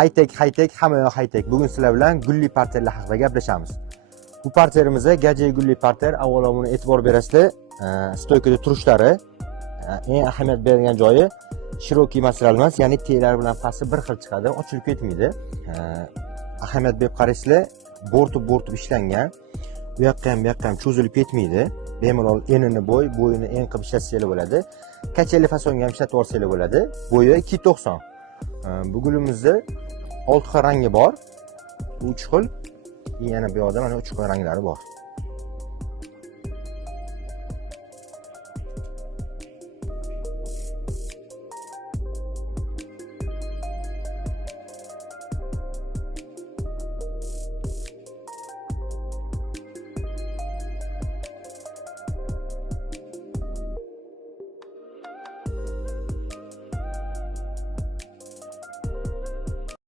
Haytek, hamma yoq haytek. Bugun sizlar bilan gulli parterlar haqida gaplashamiz. Bu parterimizda gaje gulli parter. Avvalo buni e'tibor berasizlar. Stoykada turishlari eng ahamiyat berilgan joyi shirokiy material emas, ya'ni telar bilan pasti bir xil chiqadi, ochilib ketmaydi. Ahamiyat berib qarasizlar, bo'rtib ishlangan. Bu yoqqa ham cho'zilib ketmaydi. Bemalol enini bo'yini eng qilib ishlatsanglar bo'ladi. Kacheli fasonga ham ishlatib olsanglar bo'ladi. Bo'yi 290. Bu gulimizda 6 xil rangi bor. 3 xil, yana bu yoqda mana 3 xil ranglari bor.